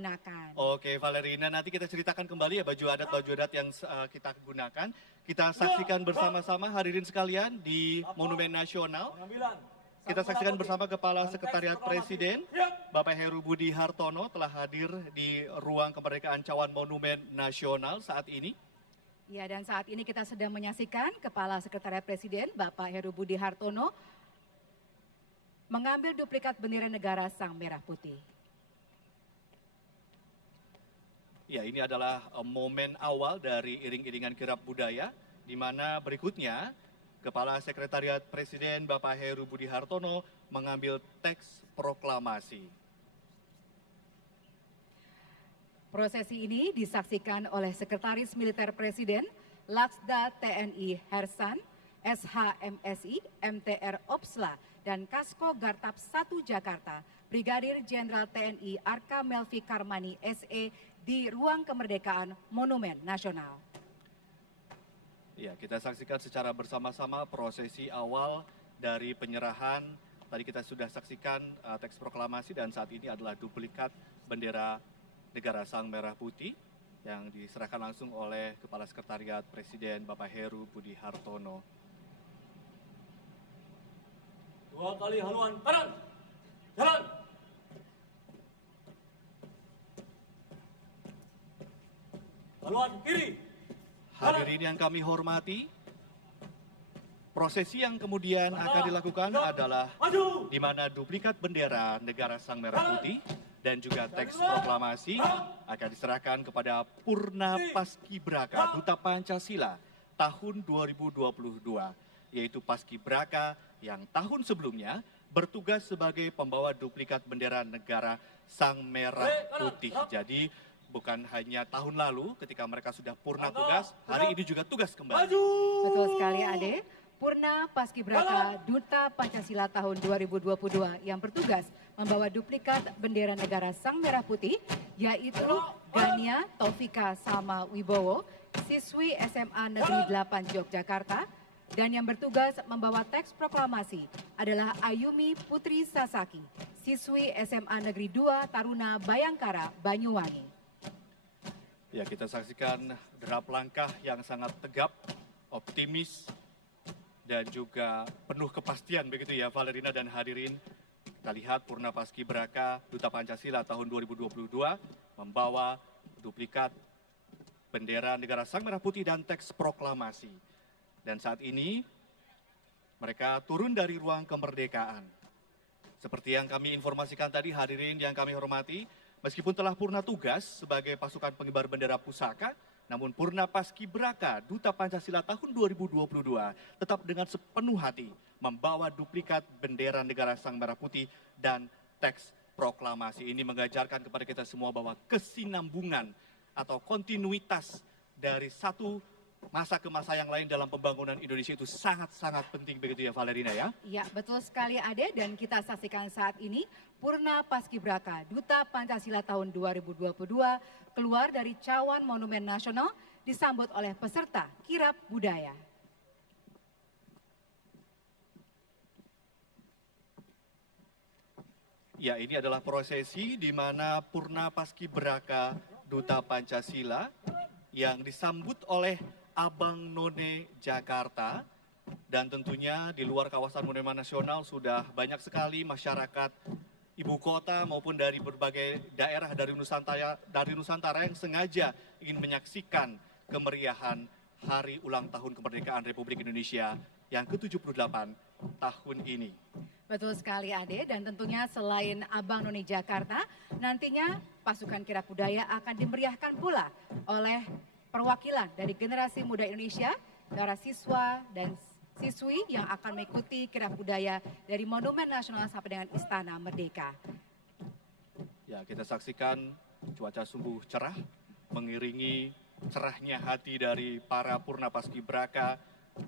gunakan. Oke, Valerina, nanti kita ceritakan kembali ya baju adat yang kita gunakan. Kita saksikan bersama-sama hadirin sekalian di Monumen Nasional. Kita saksikan bersama Kepala Sekretariat Presiden, Bapak Heru Budi Hartono telah hadir di ruang kemerdekaan Cawan Monumen Nasional saat ini. Ya, dan saat ini kita sedang menyaksikan Kepala Sekretariat Presiden, Bapak Heru Budi Hartono, mengambil duplikat bendera negara Sang Merah Putih. Ya, ini adalah momen awal dari iring-iringan kirap budaya, di mana berikutnya Kepala Sekretariat Presiden Bapak Heru Budi Hartono mengambil teks proklamasi. Prosesi ini disaksikan oleh Sekretaris Militer Presiden, Laksda TNI Hersan, SHMSI, MTR Opsla, dan Kasko Gartap 1 Jakarta, Brigadir Jenderal TNI Arka Melvi Karmani SE di Ruang Kemerdekaan Monumen Nasional. Ya, kita saksikan secara bersama-sama prosesi awal dari penyerahan. Tadi kita sudah saksikan teks proklamasi dan saat ini adalah duplikat bendera negara Sang Merah Putih yang diserahkan langsung oleh Kepala Sekretariat Presiden Bapak Heru Budi Hartono. 2 kali haluan kanan, jalan. Haluan kiri. Hadirin yang kami hormati, prosesi yang kemudian akan dilakukan adalah di mana duplikat bendera negara Sang Merah Putih dan juga teks proklamasi akan diserahkan kepada Purna Paskibraka Duta Pancasila tahun 2022, yaitu Paskibraka yang tahun sebelumnya bertugas sebagai pembawa duplikat bendera negara Sang Merah Putih. Jadi bukan hanya tahun lalu ketika mereka sudah purna tugas, hari ini juga tugas kembali. Betul sekali, Ade. Purna Paskibraka Duta Pancasila tahun 2022 yang bertugas membawa duplikat bendera negara Sang Merah Putih, yaitu Gania Taufika Salma Wibowo, siswi SMA Negeri 8 Yogyakarta, dan yang bertugas membawa teks proklamasi adalah Ayumi Putri Sasaki, siswi SMA Negeri 2 Taruna Bayangkara, Banyuwangi. Ya, kita saksikan derap langkah yang sangat tegap, optimis, dan juga penuh kepastian begitu ya Valerina dan hadirin. Kita lihat Purna Paskibraka Duta Pancasila tahun 2022 membawa duplikat bendera negara Sang Merah Putih dan teks proklamasi. Dan saat ini mereka turun dari ruang kemerdekaan. Seperti yang kami informasikan tadi, hadirin yang kami hormati, meskipun telah purna tugas sebagai pasukan pengibar bendera pusaka, namun Purna Paskibraka Duta Pancasila tahun 2022 tetap dengan sepenuh hati membawa duplikat bendera negara Sang Merah Putih dan teks proklamasi. Ini mengajarkan kepada kita semua bahwa kesinambungan atau kontinuitas dari satu masa ke masa yang lain dalam pembangunan Indonesia itu sangat-sangat penting begitu ya Valerina ya? Ya, betul sekali Ade, dan kita saksikan saat ini Purna Paskibraka Duta Pancasila tahun 2022 keluar dari Cawan Monumen Nasional disambut oleh peserta kirap budaya. Ya, ini adalah prosesi di mana Purna Paskibraka Duta Pancasila yang disambut oleh Abang None Jakarta, dan tentunya di luar kawasan Monumen Nasional sudah banyak sekali masyarakat ibu kota maupun dari berbagai daerah dari Nusantara yang sengaja ingin menyaksikan kemeriahan Hari Ulang Tahun Kemerdekaan Republik Indonesia yang ke-78 tahun ini. Betul sekali Ade, dan tentunya selain Abang None Jakarta, nantinya pasukan kirap budaya akan dimeriahkan pula oleh perwakilan dari generasi muda Indonesia, para siswa dan siswi yang akan mengikuti kirap budaya dari Monumen Nasional sampai dengan Istana Merdeka. Ya, kita saksikan cuaca sungguh cerah, mengiringi cerahnya hati dari para Purna Paskibraka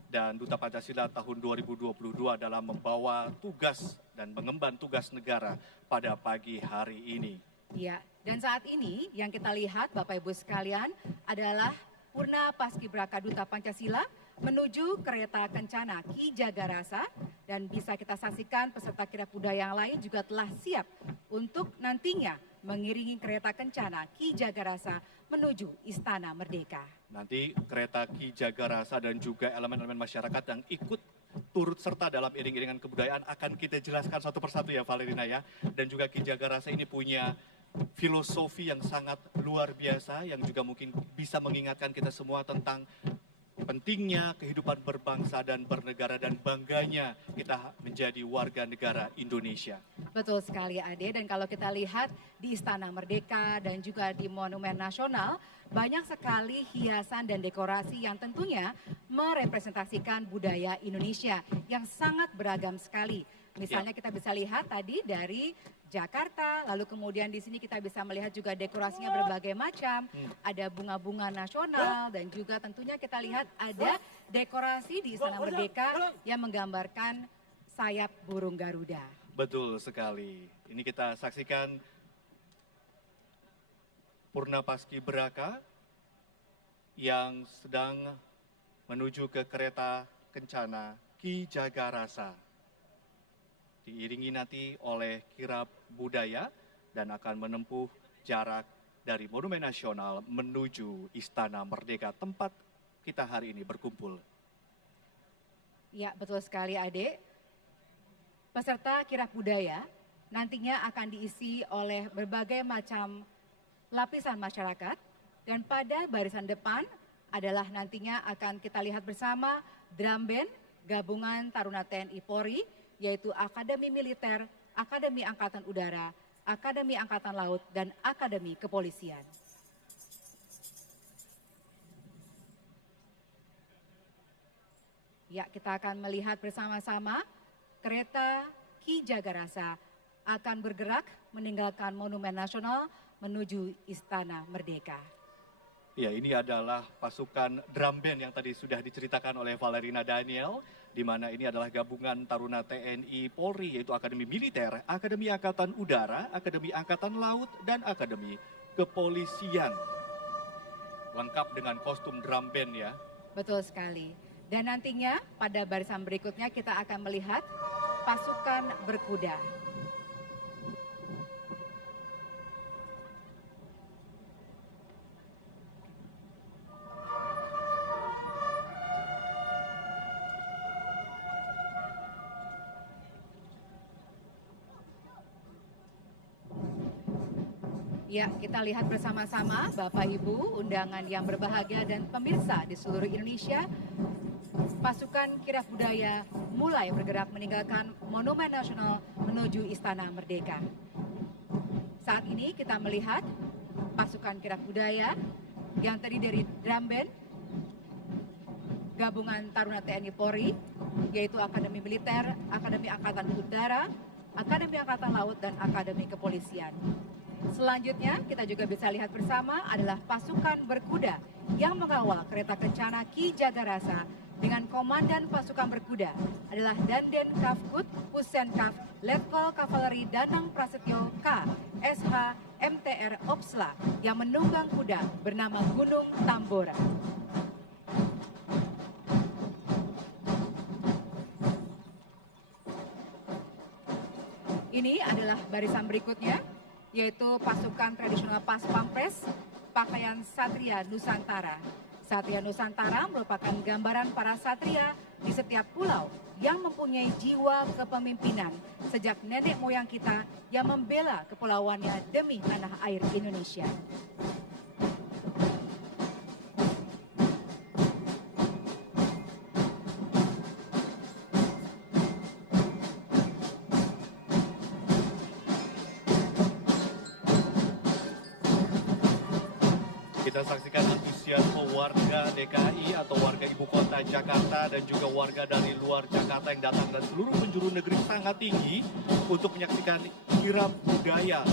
dan Duta Pancasila tahun 2022 dalam membawa tugas dan mengemban tugas negara pada pagi hari ini. Ya, dan saat ini yang kita lihat Bapak Ibu sekalian adalah Purna Paskibraka Duta Pancasila menuju kereta kencana Ki Jagarasa Dan bisa kita saksikan peserta kirap budaya yang lain juga telah siap untuk nantinya mengiringi kereta kencana Ki Jagarasa menuju Istana Merdeka. Nanti kereta Ki Jagarasa dan juga elemen-elemen masyarakat yang ikut turut serta dalam iring-iringan kebudayaan akan kita jelaskan satu persatu ya Valerina ya. Dan juga Ki Jagarasa ini punya filosofi yang sangat luar biasa yang juga mungkin bisa mengingatkan kita semua tentang pentingnya kehidupan berbangsa dan bernegara dan bangganya kita menjadi warga negara Indonesia. Betul sekali Ade, dan kalau kita lihat di Istana Merdeka dan juga di Monumen Nasional, banyak sekali hiasan dan dekorasi yang tentunya merepresentasikan budaya Indonesia yang sangat beragam sekali. Misalnya kita bisa lihat tadi dari Jakarta, lalu kemudian di sini kita bisa melihat juga dekorasinya berbagai macam, ada bunga-bunga nasional dan juga tentunya kita lihat ada dekorasi di Istana Merdeka yang menggambarkan sayap burung Garuda. Betul sekali. Ini kita saksikan Purna Paskibraka yang sedang menuju ke kereta kencana Ki Jagarasa. Diiringi nanti oleh kirap budaya dan akan menempuh jarak dari Monumen Nasional menuju Istana Merdeka, tempat kita hari ini berkumpul. Ya, betul sekali Ade. Peserta kirap budaya nantinya akan diisi oleh berbagai macam lapisan masyarakat dan pada barisan depan adalah nantinya akan kita lihat bersama drum band gabungan Taruna TNI Polri, yaitu Akademi Militer, Akademi Angkatan Udara, Akademi Angkatan Laut, dan Akademi Kepolisian. Ya, kita akan melihat bersama-sama kereta Ki Jagarasa akan bergerak meninggalkan Monumen Nasional menuju Istana Merdeka. Ya, ini adalah pasukan drum band yang tadi sudah diceritakan oleh Valerina Daniel, di mana ini adalah gabungan Taruna TNI Polri, yaitu Akademi Militer, Akademi Angkatan Udara, Akademi Angkatan Laut, dan Akademi Kepolisian. Lengkap dengan kostum drum band ya. Betul sekali. Dan nantinya pada barisan berikutnya kita akan melihat pasukan berkuda. Ya, kita lihat bersama-sama Bapak Ibu, undangan yang berbahagia dan pemirsa di seluruh Indonesia. Pasukan kirap budaya mulai bergerak meninggalkan Monumen Nasional menuju Istana Merdeka. Saat ini kita melihat pasukan kirap budaya yang terdiri dari drum band, gabungan Taruna TNI Polri, yaitu Akademi Militer, Akademi Angkatan Udara, Akademi Angkatan Laut, dan Akademi Kepolisian. Selanjutnya kita juga bisa lihat bersama adalah pasukan berkuda yang mengawal kereta kencana Ki Jagarasa dengan komandan pasukan berkuda adalah Danjen Kavkut Pusenkaf Letkol Kavaleri Danang Prasetyo K. SH MTR Opsla yang menunggang kuda bernama Gunung Tambora. Ini adalah barisan berikutnya, yaitu pasukan tradisional Pas Pampres, pakaian Satria Nusantara. Satria Nusantara merupakan gambaran para satria di setiap pulau yang mempunyai jiwa kepemimpinan sejak nenek moyang kita yang membela kepulauannya demi tanah air Indonesia. Kita saksikan antusiasme warga DKI atau warga ibu kota Jakarta dan juga warga dari luar Jakarta yang datang dari seluruh penjuru negeri sangat tinggi untuk menyaksikan kirap budaya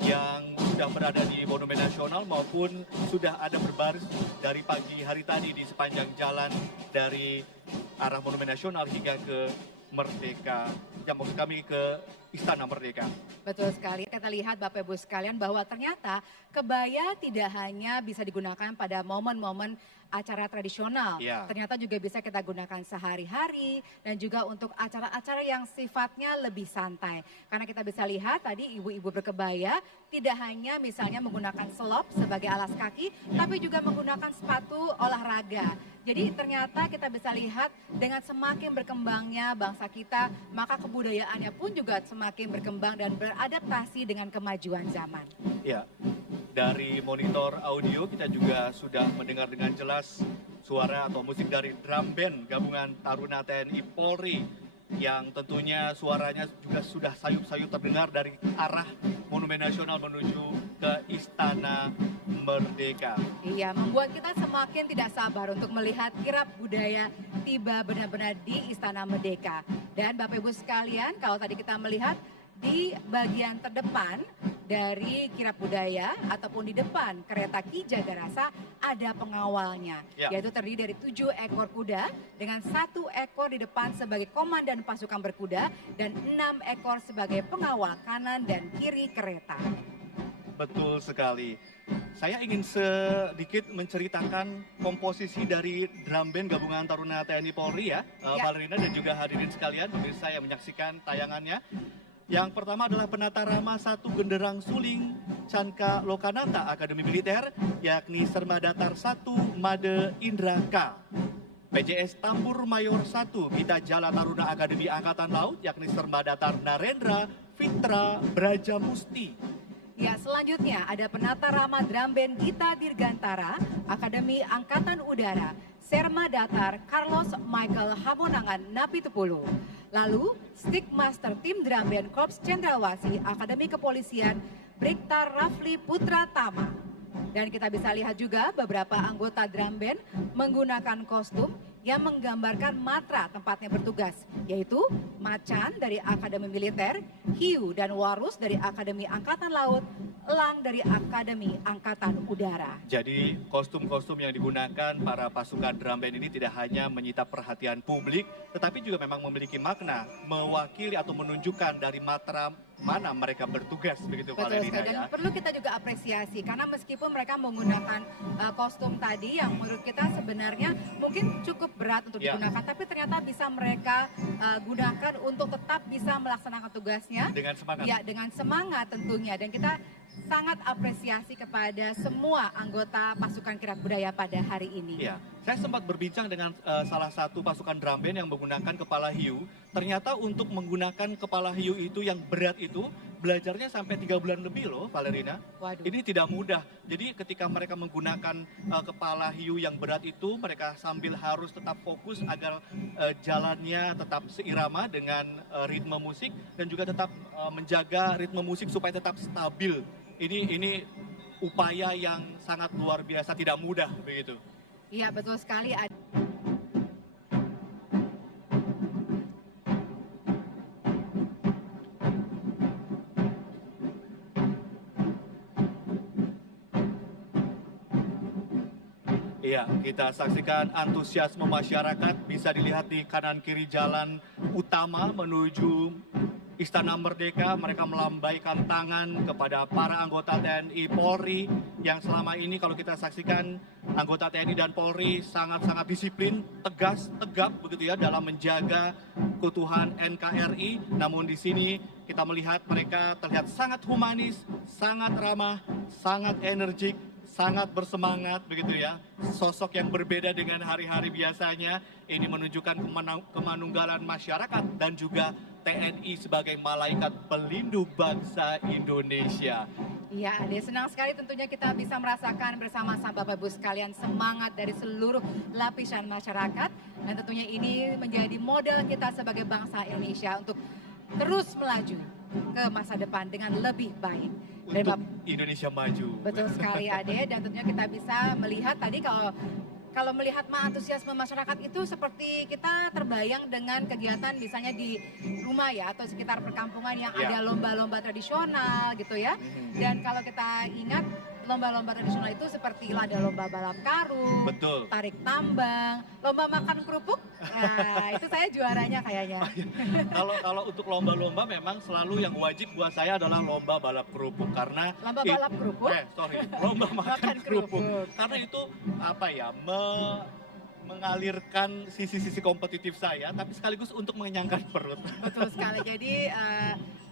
yang sudah berada di Monumen Nasional maupun sudah ada berbaris dari pagi hari tadi di sepanjang jalan dari arah Monumen Nasional hingga ke Merdeka, yang maksud kami ke Istana Merdeka. Betul sekali, kita lihat Bapak Ibu sekalian bahwa ternyata kebaya tidak hanya bisa digunakan pada momen-momen acara tradisional. Iya. Ternyata juga bisa kita gunakan sehari-hari dan juga untuk acara-acara yang sifatnya lebih santai. Karena kita bisa lihat tadi ibu-ibu berkebaya tidak hanya misalnya menggunakan selop sebagai alas kaki, tapi juga menggunakan sepatu olahraga. Jadi ternyata kita bisa lihat dengan semakin berkembangnya bangsa kita, maka kebudayaannya pun juga semakin berkembang dan beradaptasi dengan kemajuan zaman. Ya, dari monitor audio kita juga sudah mendengar dengan jelas suara atau musik dari drum band gabungan Taruna TNI Polri yang tentunya suaranya juga sudah sayup-sayup terdengar dari arah Monumen Nasional menuju ke Istana Merdeka. Iya, membuat kita semakin tidak sabar untuk melihat kirap budaya tiba benar-benar di Istana Merdeka. Dan Bapak Ibu sekalian, kalau tadi kita melihat di bagian terdepan dari kirap budaya ataupun di depan kereta Ki Jagarasa ada pengawalnya, Ya. yaitu terdiri dari 7 ekor kuda dengan 1 ekor di depan sebagai komandan pasukan berkuda dan 6 ekor sebagai pengawal kanan dan kiri kereta. Betul sekali. Saya ingin sedikit menceritakan komposisi dari drum band gabungan Taruna TNI Polri ya, Valerina dan juga hadirin sekalian, pemirsa yang menyaksikan tayangannya. Yang pertama adalah penata rama 1 genderang suling Canka Lokananta Akademi Militer, yakni Sermadatar 1 Made Indraka. PJS Tambur Mayor 1 Gita Jala Taruna Akademi Angkatan Laut, yakni Sermadatar Narendra Fitra Brajamusti. Ya, selanjutnya ada penata rama drum band Gita Dirgantara Akademi Angkatan Udara Serma Datar Carlos Michael Hamonangan Napitupulu. Lalu stick master tim drum band Korps Cendrawasih Akademi Kepolisian Brigta Rafli Putra Tama. Dan kita bisa lihat juga beberapa anggota drum band menggunakan kostum yang menggambarkan matra tempatnya bertugas, yaitu Macan dari Akademi Militer, Hiu dan Warus dari Akademi Angkatan Laut, Elang dari Akademi Angkatan Udara. Jadi kostum-kostum yang digunakan para pasukan drum band ini tidak hanya menyita perhatian publik, tetapi juga memang memiliki makna, mewakili atau menunjukkan dari matra mana mereka bertugas, begitu Betul Valerina sekali, dan ya. perlu kita juga apresiasi karena meskipun mereka menggunakan kostum tadi yang menurut kita sebenarnya mungkin cukup berat untuk Ya. digunakan, tapi ternyata bisa mereka gunakan untuk tetap bisa melaksanakan tugasnya. Dengan semangat. Ya, dengan semangat tentunya, dan kita sangat apresiasi kepada semua anggota pasukan kirap budaya pada hari ini. Iya, saya sempat berbincang dengan salah satu pasukan drum band yang menggunakan kepala hiu. Ternyata untuk menggunakan kepala hiu itu yang berat itu belajarnya sampai 3 bulan lebih loh, Valerina. Waduh. Ini tidak mudah. Jadi ketika mereka menggunakan kepala hiu yang berat itu, mereka sambil harus tetap fokus agar jalannya tetap seirama dengan ritme musik dan juga tetap menjaga ritme musik supaya tetap stabil. Ini upaya yang sangat luar biasa, tidak mudah begitu. Iya, betul sekali. Iya, kita saksikan antusiasme masyarakat bisa dilihat di kanan kiri jalan utama menuju Istana Merdeka. Mereka melambaikan tangan kepada para anggota TNI Polri yang selama ini kalau kita saksikan anggota TNI dan Polri sangat-sangat disiplin, tegas, tegap begitu ya dalam menjaga keutuhan NKRI. Namun di sini kita melihat mereka terlihat sangat humanis, sangat ramah, sangat energik, sangat bersemangat begitu ya. Sosok yang berbeda dengan hari-hari biasanya. Ini menunjukkan kemanunggalan masyarakat dan juga TNI sebagai malaikat pelindung bangsa Indonesia. Iya, Ade, senang sekali tentunya kita bisa merasakan bersama-sama Bapak Ibu sekalian semangat dari seluruh lapisan masyarakat. Dan tentunya ini menjadi model kita sebagai bangsa Indonesia untuk terus melaju ke masa depan dengan lebih baik. Dan Untuk Indonesia maju. betul sekali, Ade, dan tentunya kita bisa melihat tadi kalau melihat antusiasme masyarakat itu seperti kita terbayang dengan kegiatan misalnya di rumah ya atau sekitar perkampungan yang Ya. ada lomba-lomba tradisional gitu ya. Dan kalau kita ingat lomba-lomba tradisional itu seperti ada lomba balap karung, Betul. tarik tambang, lomba makan kerupuk. Nah, itu saya juaranya kayaknya. Kalau untuk lomba-lomba memang selalu yang wajib buat saya adalah lomba balap kerupuk karena Lomba balap kerupuk? lomba makan Makan kerupuk. kerupuk. Karena itu apa ya, mengalirkan sisi-sisi kompetitif saya, tapi sekaligus untuk mengenyangkan perut. Betul sekali. Jadi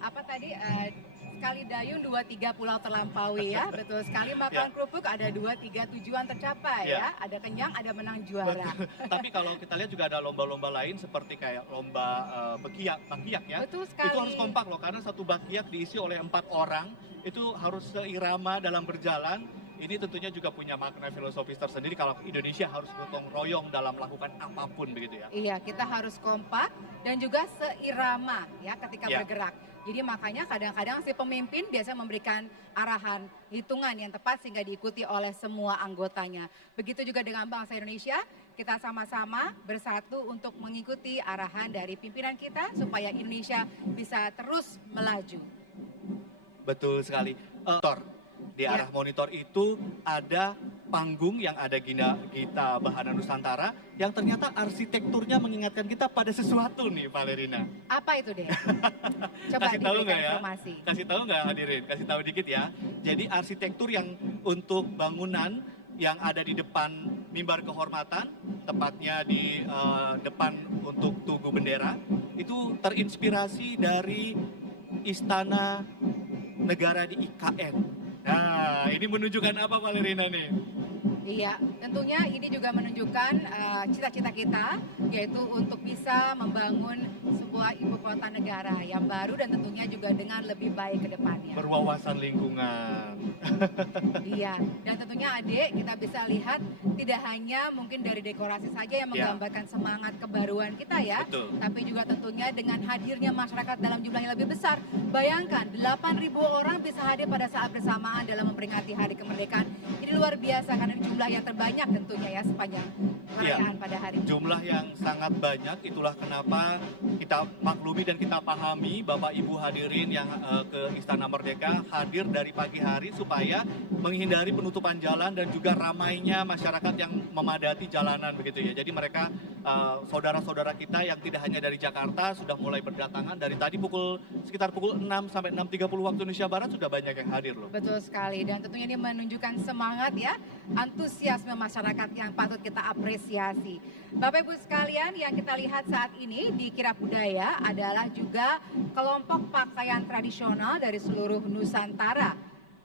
apa tadi sekali dayung 2-3 pulau terlampaui ya. Betul sekali, makan Ya. kerupuk ada 2-3 tujuan tercapai Ya. ya. Ada kenyang, ada menang juara. Tapi kalau kita lihat juga ada lomba-lomba lain seperti kayak lomba bakiak ya. Betul sekali. Itu harus kompak loh karena satu bakiak diisi oleh 4 orang. Itu harus seirama dalam berjalan. Ini tentunya juga punya makna filosofis tersendiri kalau Indonesia harus gotong royong dalam melakukan apapun begitu ya. Iya, kita harus kompak dan juga seirama ya ketika Ya. bergerak. Jadi makanya kadang-kadang si pemimpin biasa memberikan arahan, hitungan yang tepat sehingga diikuti oleh semua anggotanya. Begitu juga dengan bangsa Indonesia, kita sama-sama bersatu untuk mengikuti arahan dari pimpinan kita supaya Indonesia bisa terus melaju. Betul sekali. Di Ya. arah monitor itu ada panggung yang ada Gita Bahana Nusantara yang ternyata arsitekturnya mengingatkan kita pada sesuatu nih, Valerina. Apa itu deh? Coba Kasih tahu diberikan nggak ya? informasi. Kasih tahu nggak hadirin? Kasih tahu dikit ya. Jadi arsitektur yang untuk bangunan yang ada di depan mimbar kehormatan, tepatnya di depan untuk Tugu Bendera, itu terinspirasi dari Istana Negara di IKN. Nah, ini menunjukkan apa Valerina nih? Iya, tentunya ini juga menunjukkan cita-cita kita, yaitu untuk bisa membangun sebuah ibu kota negara yang baru dan tentunya juga dengan lebih baik ke depannya. Berwawasan lingkungan. Iya, dan tentunya adik kita bisa lihat tidak hanya mungkin dari dekorasi saja yang Ya. menggambarkan semangat kebaruan kita ya, Betul. tapi juga tentunya dengan hadirnya masyarakat dalam jumlah yang lebih besar. Bayangkan 8.000 orang bisa hadir pada saat bersamaan dalam memperingati Hari Kemerdekaan. Ini luar biasa karena ini jumlah yang terbanyak tentunya ya sepanjang perayaan pada hari ini. Jumlah yang sangat banyak, itulah kenapa kita maklumi dan kita pahami Bapak Ibu hadirin yang ke Istana Merdeka hadir dari pagi hari supaya menghindari penutupan jalan dan juga ramainya masyarakat yang memadati jalanan begitu ya. Jadi mereka saudara-saudara kita yang tidak hanya dari Jakarta sudah mulai berdatangan dari tadi sekitar pukul 6 sampai 6.30 waktu Indonesia Barat sudah banyak yang hadir loh. Betul sekali, dan tentunya ini menunjukkan semangat ya, antusiasme masyarakat yang patut kita apresiasi. Bapak Ibu sekalian, yang kita lihat saat ini di Kirap Budaya adalah juga kelompok pakaian tradisional dari seluruh Nusantara.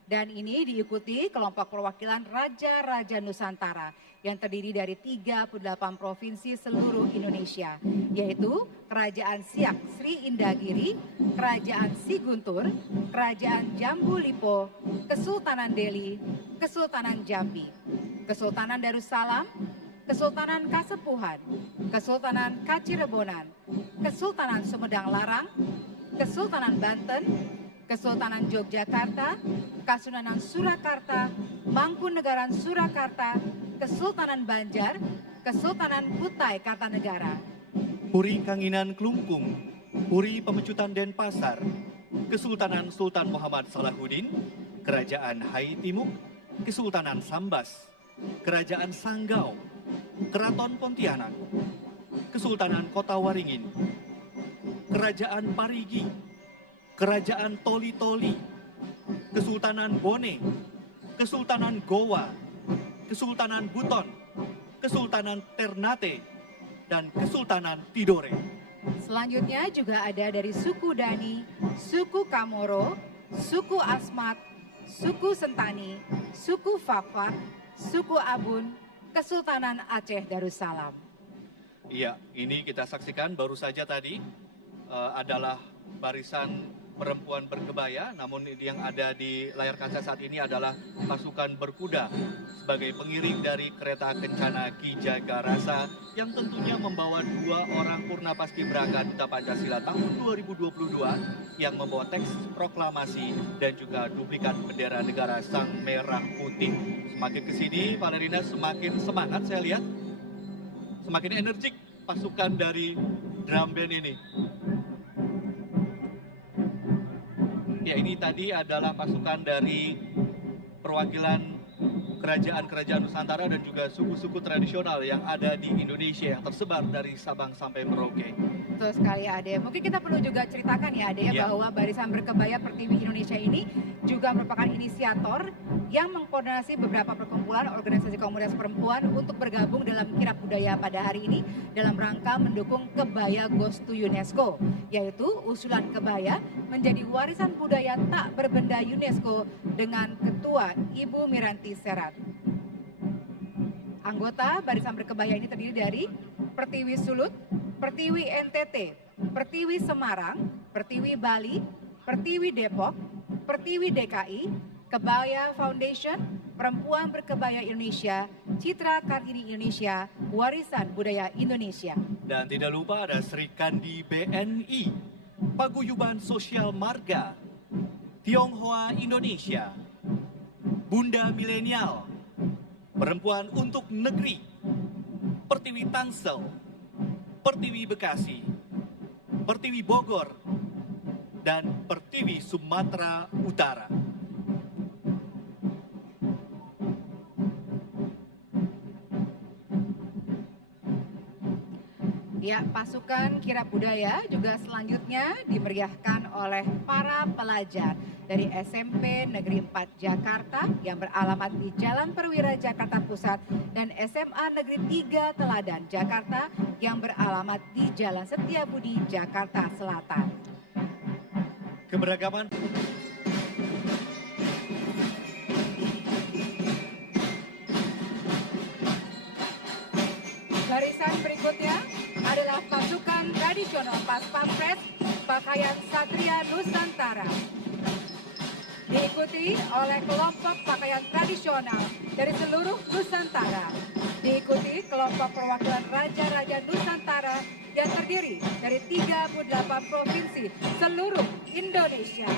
Dan ini diikuti kelompok perwakilan Raja-Raja Nusantara yang terdiri dari 38 provinsi seluruh Indonesia, yaitu Kerajaan Siak Sri Indagiri, Kerajaan Siguntur, Kerajaan Jambu Lipo, Kesultanan Delhi, Kesultanan Jambi, Kesultanan Darussalam, Kesultanan Kasepuhan, Kesultanan Kacirebonan, Kesultanan Sumedang Larang, Kesultanan Banten, Kesultanan Yogyakarta, Kasunanan Surakarta, Mangkunegaran Surakarta, Kesultanan Banjar, Kesultanan Kutai Kartanegara. Puri Kanginan Klungkung, Puri Pemecutan Denpasar, Kesultanan Sultan Muhammad Salahuddin, Kerajaan Hai Timuk, Kesultanan Sambas, Kerajaan Sanggau, Keraton Pontianak, Kesultanan Kota Waringin, Kerajaan Parigi, Kerajaan Toli-Toli, Kesultanan Bone, Kesultanan Gowa, Kesultanan Buton, Kesultanan Ternate, dan Kesultanan Tidore. Selanjutnya juga ada dari suku Dani, suku Kamoro, suku Asmat, suku Sentani, suku Fafak, suku Abun, Kesultanan Aceh Darussalam. Iya, ini kita saksikan baru saja tadi adalah barisan perempuan berkebaya, namun yang ada di layar kaca saat ini adalah pasukan berkuda sebagai pengiring dari kereta kencana Ki Jagarasa yang tentunya membawa 2 orang purna paskibraka Duta Pancasila tahun 2022 yang membawa teks proklamasi dan juga duplikat bendera negara Sang Merah Putih. Semakin kesini, Valerina semakin semangat saya lihat, semakin energik pasukan dari drum band ini. Ya, ini tadi adalah pasukan dari perwakilan kerajaan-kerajaan Nusantara dan juga suku-suku tradisional yang ada di Indonesia yang tersebar dari Sabang sampai Merauke. Betul sekali Ade. Mungkin kita perlu juga ceritakan ya Ade Ya. bahwa Barisan Berkebaya Pertiwi Indonesia ini juga merupakan inisiator yang mengkoordinasi beberapa perkumpulan organisasi komunitas perempuan untuk bergabung dalam kirab budaya pada hari ini dalam rangka mendukung Kebaya Goes to UNESCO, yaitu usulan kebaya menjadi warisan budaya tak berbenda UNESCO dengan Ketua Ibu Miranti Serat. Anggota Barisan Berkebaya ini terdiri dari Pertiwi Sulut, Pertiwi NTT, Pertiwi Semarang, Pertiwi Bali, Pertiwi Depok, Pertiwi DKI, Kebaya Foundation, Perempuan Berkebaya Indonesia, Citra Kartini Indonesia, Warisan Budaya Indonesia. Dan tidak lupa ada Sri Kandi BNI, Paguyuban Sosial Marga, Tionghoa Indonesia, Bunda Milenial, Perempuan untuk Negeri, Pertiwi Tangsel, Pertiwi Bekasi, Pertiwi Bogor, dan Pertiwi Sumatera Utara. Ya, pasukan kirab budaya juga selanjutnya dimeriahkan oleh para pelajar dari SMP Negeri 4 Jakarta yang beralamat di Jalan Perwira Jakarta Pusat dan SMA Negeri 3 Teladan Jakarta yang beralamat di Jalan Setiabudi Jakarta Selatan. Keberagaman Barisan berikutnya adalah pasukan tradisional Pas Pampres Pakaian Satria Nusantara. Diikuti oleh kelompok pakaian tradisional dari seluruh Nusantara. Diikuti kelompok perwakilan Raja-Raja Nusantara yang terdiri dari 38 provinsi seluruh Indonesia.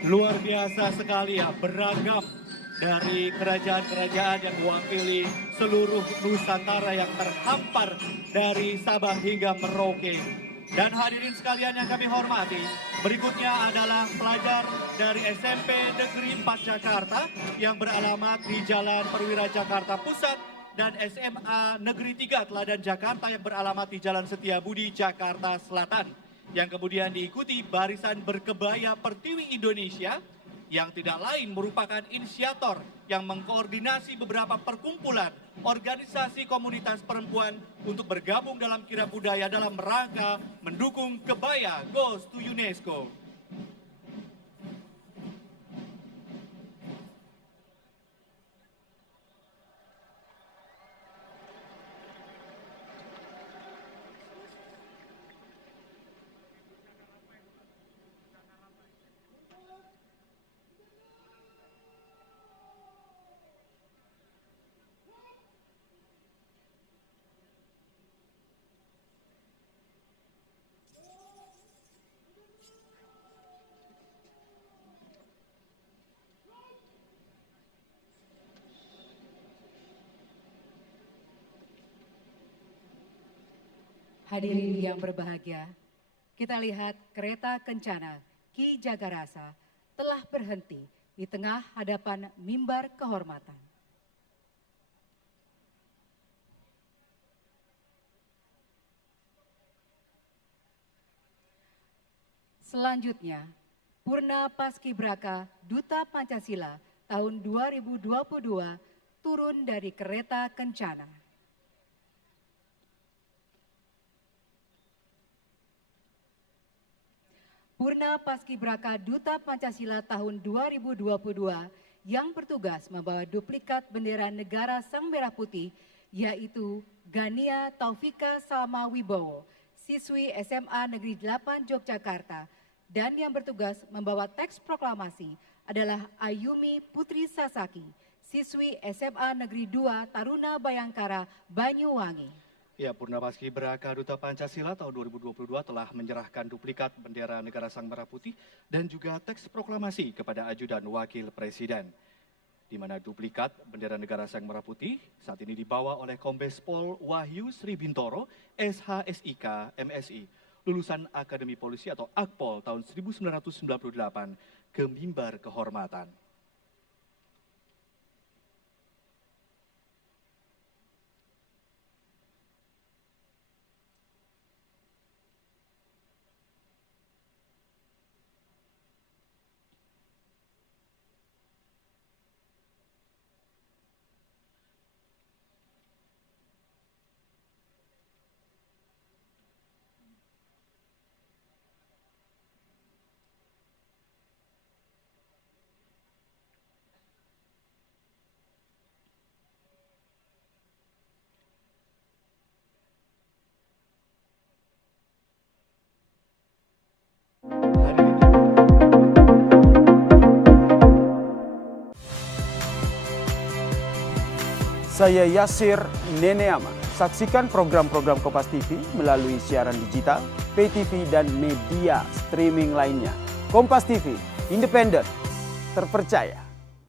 luar biasa sekali ya, beragam dari kerajaan-kerajaan yang mewakili seluruh Nusantara yang terhampar dari Sabang hingga Merauke. Dan hadirin sekalian yang kami hormati, berikutnya adalah pelajar dari SMP Negeri 4 Jakarta yang beralamat di Jalan Perwira Jakarta Pusat dan SMA Negeri 3 Teladan Jakarta yang beralamat di Jalan Setiabudi Jakarta Selatan. Yang kemudian diikuti Barisan Berkebaya Pertiwi Indonesia yang tidak lain merupakan inisiator yang mengkoordinasi beberapa perkumpulan organisasi komunitas perempuan untuk bergabung dalam kirab budaya dalam rangka mendukung Kebaya Goes to UNESCO. Hadirin yang berbahagia, kita lihat kereta kencana Ki Jagarasa telah berhenti di tengah hadapan mimbar kehormatan. Selanjutnya, Purna Paskibraka Duta Pancasila tahun 2022 turun dari kereta kencana. Purna Paskibraka Duta Pancasila tahun 2022 yang bertugas membawa duplikat bendera negara Sang Merah Putih yaitu Gania Taufika Salma Wibowo, siswi SMA Negeri 8 Yogyakarta, dan yang bertugas membawa teks proklamasi adalah Ayumi Putri Sasaki, siswi SMA Negeri 2 Taruna Bayangkara, Banyuwangi. Ya, Purna Paskibraka Duta Pancasila tahun 2022 telah menyerahkan duplikat bendera negara Sang Merah Putih dan juga teks proklamasi kepada ajudan wakil presiden. Di mana duplikat bendera negara Sang Merah Putih saat ini dibawa oleh Kombes Pol Wahyu Sri Bintoro, SHSIK MSI, lulusan Akademi Polisi atau Akpol tahun 1998 ke mimbar kehormatan. Saya Yasir Neneama. Saksikan program-program Kompas TV melalui siaran digital, pay TV, dan media streaming lainnya. Kompas TV, independen, terpercaya.